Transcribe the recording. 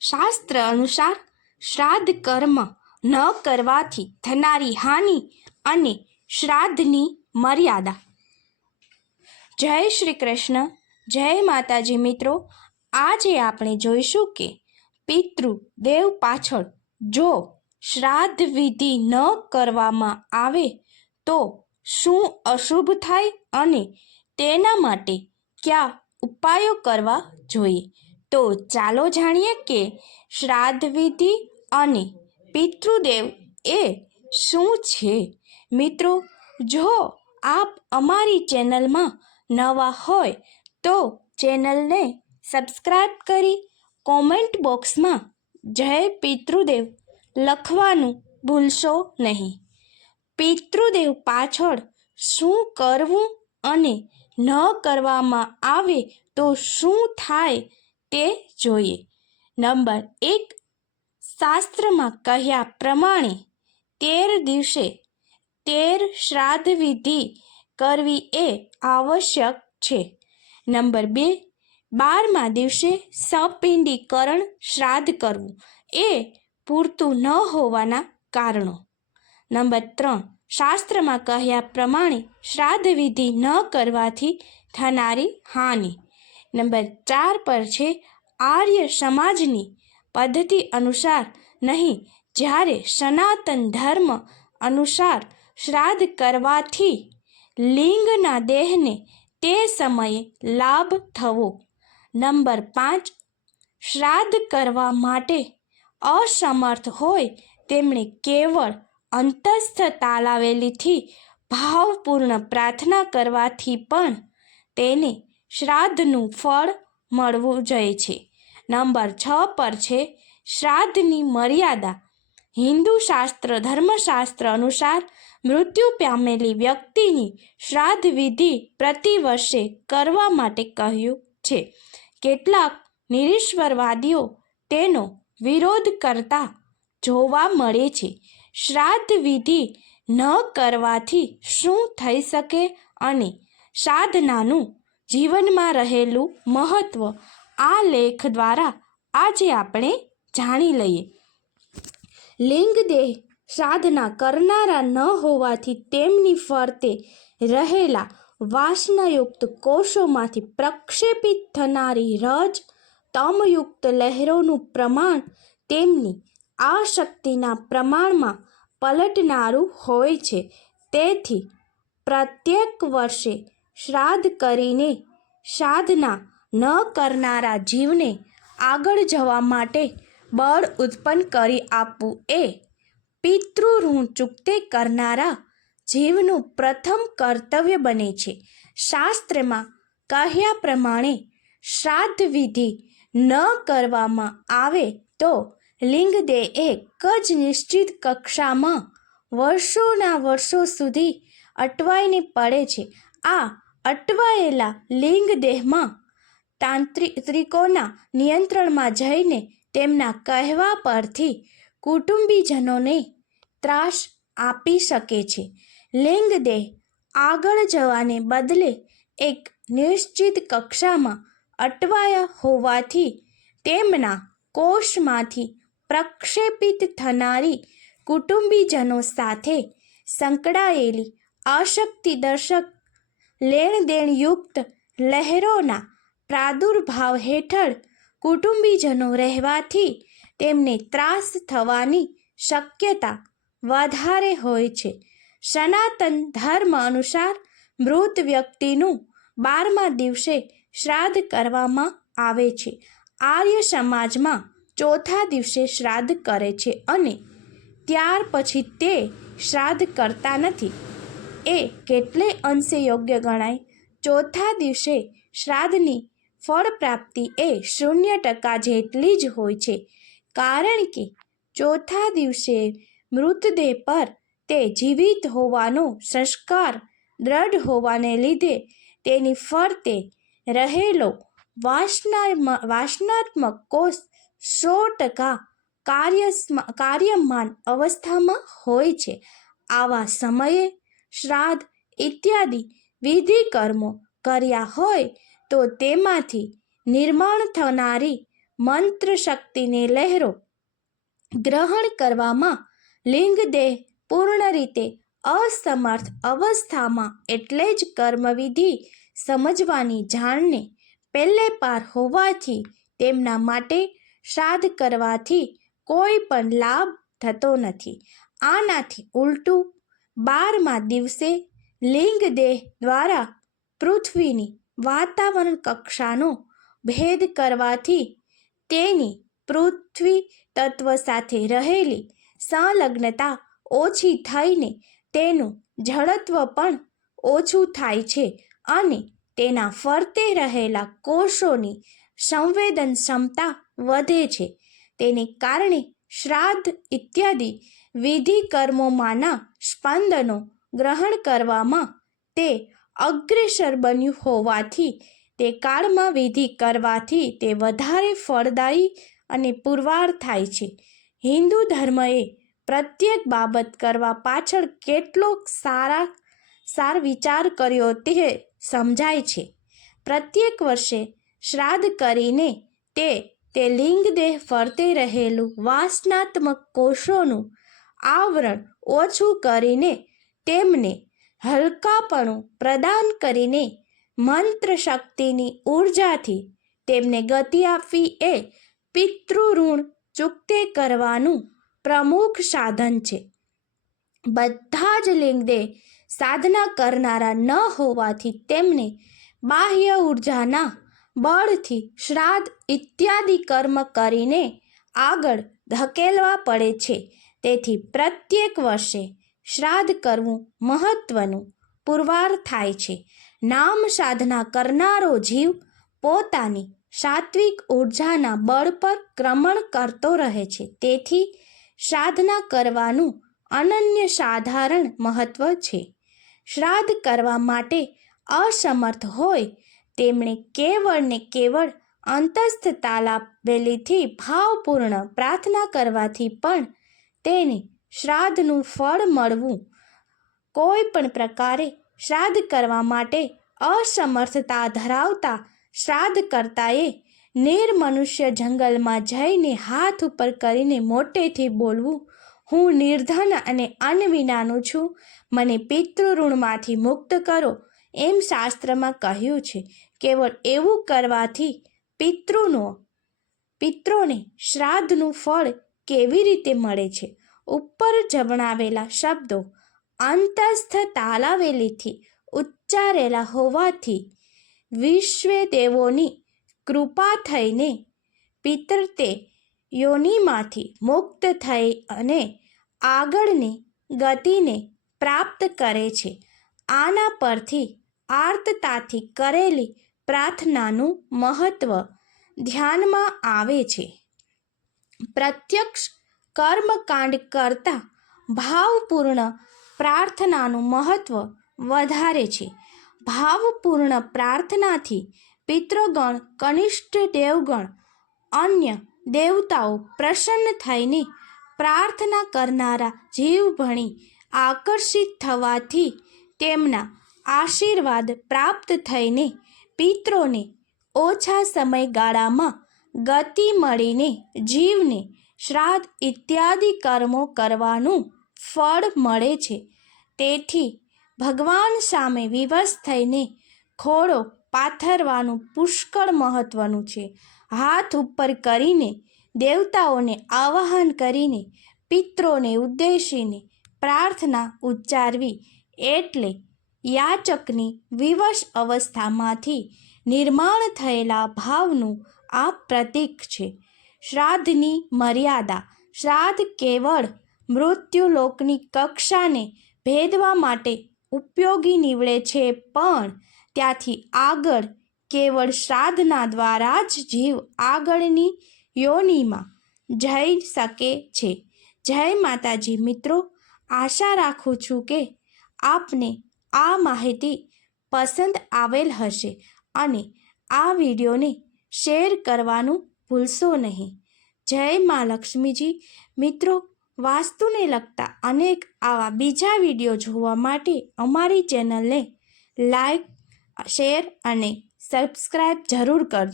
શાસ્ત્ર અનુસાર શ્રાદ્ધ કર્મ ન કરવાથી થનારી હાનિ અને શ્રાદ્ધની મર્યાદા. જય શ્રી કૃષ્ણ. જય માતાજી મિત્રો. આજે આપણે જોઈશું કે પિતૃ દેવ પાછળ જો શ્રાદ્ધ વિધિ ન કરવામાં આવે તો શું અશુભ થાય અને તેના માટે કયા ઉપાયો કરવા જોઈએ? તો ચાલો જાણીએ કે શ્રાદ્ધ વિધિ અને પિતૃદેવ એ શું છે? મિત્રો, જો આપ અમારી ચેનલમાં નવા હોય તો ચેનલને સબસ્ક્રાઈબ કરી કોમેન્ટ બોક્સમાં જય પિતૃદેવ લખવાનું ભૂલશો નહીં. પિતૃદેવ પાછળ શું કરવું અને ન કરવામાં આવે તો શું થાય તે જોઈએ. નંબર એક, શાસ્ત્રમાં કહ્યા પ્રમાણે તેર દિવસે તેર શ્રાદ્ધ વિધિ કરવી એ આવશ્યક છે. નંબર બે, બારમા દિવસે સપિંડીકરણ શ્રાદ્ધ કરવું એ પૂરતું ન હોવાના કારણો. નંબર ત્રણ, શાસ્ત્રમાં કહ્યા પ્રમાણે શ્રાદ્ધ વિધિ ન કરવાથી થનારી હાનિ. નંબર ચાર પર છે, આર્ય સમાજની પદ્ધતિ અનુસાર નહીં, જ્યારે સનાતન ધર્મ અનુસાર શ્રાદ્ધ કરવાથી લિંગના દેહને તે સમયે લાભ થવો. નંબર પાંચ, શ્રાદ્ધ કરવા માટે અસમર્થ હોય તેમણે કેવળ અંતસ્થ તાલાવેલીથી ભાવપૂર્ણ પ્રાર્થના કરવાથી પણ તેને શ્રાદ્ધનું ફળ મળવું જોઈએ છે. નંબર છ પર છે, શ્રાદ્ધની મર્યાદા. હિન્દુ શાસ્ત્ર, ધર્મશાસ્ત્ર અનુસાર મૃત્યુ પામેલી વ્યક્તિની શ્રાદ્ધ વિધિ પ્રતિ વર્ષે કરવા માટે કહ્યું છે. કેટલાક નિરીશ્વરવાદીઓ તેનો વિરોધ કરતા જોવા મળે છે, શ્રાદ્ધ વિધિ ન કરવાથી શું થઈ શકે અને સાધનાનું જીવનમાં રહેલું મહત્વ આ લેખ દ્વારા આજે આપણે જાણી લઈએ. લિંગદેહ સાધના કરનારા ન હોવાથી તેમની ફરતે રહેલા વાસનાયુક્ત કોષોમાંથી પ્રક્ષેપિત થનારી રજ, તમયુક્ત લહેરોનું પ્રમાણ તેમની આ શક્તિના પ્રમાણમાં પલટનારું હોય છે. તેથી પ્રત્યેક વર્ષે શ્રાદ્ધ કરીને સાધના ન કરનારા જીવને આગળ જવા માટે બળ ઉત્પન્ન કરી આપવું એ પિતૃઋણ ચૂકતે કરનારા જીવનું પ્રથમ કર્તવ્ય બને છે. શાસ્ત્રમાં કહ્યા પ્રમાણે શ્રાદ્ધ વિધિ ન કરવામાં આવે તો લિંગદેહ એક જ નિશ્ચિત કક્ષામાં વર્ષોના વર્ષો સુધી અટવાઈને પડે છે. આ અટવાયેલા લિંગદેહમાં તાંત્રિકોના નિયંત્રણમાં જઈને તેમના કહેવા પરથી કુટુંબીજનોને ત્રાસ આપી શકે છે. લિંગદેહ આગળ જવાને બદલે એક નિશ્ચિત કક્ષામાં અટવાયા હોવાથી તેમના કોષમાંથી પ્રક્ષેપિત થનારી કુટુંબીજનો સાથે સંકળાયેલી આશક્તિદર્શક લેણદેણયુક્ત લહેરોના પ્રાદુર્ભાવ હેઠળ કુટુંબીજનો રહેવાથી તેમને ત્રાસ થવાની શક્યતા વધારે હોય છે. સનાતન ધર્મ અનુસાર મૃત વ્યક્તિનું બારમા દિવસે શ્રાદ્ધ કરવામાં આવે છે. આર્ય સમાજમાં ચોથા દિવસે શ્રાદ્ધ કરે છે અને ત્યાર પછી તે શ્રાદ્ધ કરતા નથી. એ કેટલે અંશે યોગ્ય ગણાય? ચોથા દિવસે શ્રાદ્ધની ફળ પ્રાપ્તિ એ શૂન્ય ટકા જેટલી જ હોય છે. કારણ કે ચોથા દિવસે મૃતદેહ પર તે જીવિત હોવાનો સંસ્કાર દ્રઢ હોવાને લીધે તેની ફરતે રહેલો વાસના વાસનાત્મક કોષ સો ટકા કાર્ય કાર્યમાન અવસ્થામાં હોય છે. આવા સમયે શ્રાદ્ધ ઇત્યાદિ વિધિ કર્મો કર્યા હોય તો તેમાંથી નિર્માણ થનારી મંત્ર શક્તિની લહેરો ગ્રહણ કરવામાં લિંગદેહ પૂર્ણ રીતે અસમર્થ અવસ્થામાં એટલે જ કર્મવિધિ સમજવાની જાણને પહેલે પાર હોવાથી તેમના માટે શ્રાદ્ધ કરવાથી કોઈ પણ લાભ થતો નથી. આનાથી ઉલટું બારમા દિવસે લિંગદેહ દ્વારા પૃથ્વીની વાતાવરણ કક્ષાનો ભેદ કરવાથી તેની પૃથ્વી તત્વ સાથે રહેલી સંલગ્નતા ઓછી થઈને તેનું જડત્વ પણ ઓછું થાય છે અને તેના ફરતે રહેલા કોષોની સંવેદન ક્ષમતા વધે છે. તેને કારણે શ્રાદ્ધ ઇત્યાદિ વિધિ કર્મોમાંના સ્પંદનો ગ્રહણ કરવામાં તે અગ્રેસર બન્યું હોવાથી તે કાળમાં વિધિ કરવાથી તે વધારે ફળદાયી અને પુરવાર થાય છે. હિન્દુ ધર્મએ પ્રત્યેક બાબત કરવા પાછળ કેટલો સારા, સાર વિચાર કર્યો તે સમજાય છે. પ્રત્યેક વર્ષે શ્રાદ્ધ કરીને તે તે લિંગદેહ ફરતે રહેલું વાસનાત્મક કોષોનું આવરણ ઓછું કરીને તેમને હલકાપણું પ્રદાન કરીને મંત્ર શક્તિની ઉર્જાથી તેમને ગતિ આપવી એ પિતૃઋણ ચૂકતે કરવાનું પ્રમુખ સાધન છે. બધા જ લિંગદે સાધના કરનારા ન હોવાથી તેમને બાહ્ય ઉર્જાના બળથી શ્રાદ્ધ ઇત્યાદિ કર્મ કરીને આગળ ધકેલવા પડે છે. તેથી પ્રત્યેક વર્ષે શ્રાદ્ધ કરવું મહત્વનું પુરવાર થાય છે. નામ સાધના કરનારો જીવ પોતાની સાત્વિક ઉર્જાના બળ પર ક્રમણ કરતો રહે છે. તેથી સાધના કરવાનું અનન્ય સાધારણ મહત્વ છે. શ્રાદ્ધ કરવા માટે અસમર્થ હોય તેમણે કેવળ ને કેવળ અંતસ્થ તાલાવેલીથી ભાવપૂર્ણ પ્રાર્થના કરવાથી પણ તેને શ્રાદ્ધનું ફળ મળવું. કોઈ પણ પ્રકારે શ્રાદ્ધ કરવા માટે અસમર્થતા ધરાવતા શ્રાદ્ધ કરતાએ નિર્મનુષ્ય જંગલમાં જઈને હાથ ઉપર કરીને મોટેથી બોલવું, હું નિર્ધન અને અન્ન વિનાનું છું. મને પિતૃઋણમાંથી મુક્ત કરો. એમ શાસ્ત્રમાં કહ્યું છે. કેવળ એવું કરવાથી પિતૃનો, પિત્રોને શ્રાદ્ધનું ફળ કેવી રીતે મળે છે? ઉપર જણાવેલા શબ્દો અંતસ્થ તાલાવેલીથી ઉચ્ચારેલા હોવાથી વિશ્વે દેવોની કૃપા થઈને પિતૃતે યોનિમાંથી મુક્ત થઈ અને આગળની ગતિને પ્રાપ્ત કરે છે. આના પરથી આર્તતાથી કરેલી પ્રાર્થનાનું મહત્વ ધ્યાનમાં આવે છે. પ્રત્યક્ષ કર્મકાંડ કરતાં ભાવપૂર્ણ પ્રાર્થનાનું મહત્ત્વ વધારે છે. ભાવપૂર્ણ પ્રાર્થનાથી પિતૃગણ, કનિષ્ઠ દેવગણ, અન્ય દેવતાઓ પ્રસન્ન થઈને પ્રાર્થના કરનારા જીવ ભણી આકર્ષિત થવાથી તેમના આશીર્વાદ પ્રાપ્ત થઈને પિત્રોને ઓછા સમયગાળામાં ગતિ મળીને જીવને શ્રાદ્ધ ઇત્યાદિ કર્મો કરવાનું ફળ મળે છે. તેથી ભગવાન સામે વિવશ થઈને ખોળો પાથરવાનું પુષ્કળ મહત્વનું છે. હાથ ઉપર કરીને દેવતાઓને આવાહન કરીને પિત્રોને ઉદ્દેશીને પ્રાર્થના ઉચ્ચારવી એટલે યાચકની વિવશ અવસ્થામાંથી નિર્માણ થયેલા ભાવનું આ પ્રતીક છે. શ્રાદ્ધની મર્યાદા. શ્રાદ્ધ કેવળ મૃત્યુલોકની કક્ષાને ભેદવા માટે ઉપયોગી નીવડે છે, પણ ત્યાંથી આગળ કેવળ શ્રાદ્ધના દ્વારા જ જીવ આગળની યોનિમાં જઈ શકે છે. જય માતાજી મિત્રો, આશા રાખું છું કે આપને આ માહિતી પસંદ આવેલ હશે અને આ વિડીયોને શેર કરવાનું ભૂલશો નહીં. જય મા લક્ષ્મીજી. મિત્રો, વાસ્તુને લગતા અનેક આવા બીજા વીડિયો જોવા માટે અમારી ચેનલને લાઈક, શેર અને સબસ્ક્રાઈબ જરૂર કરજો.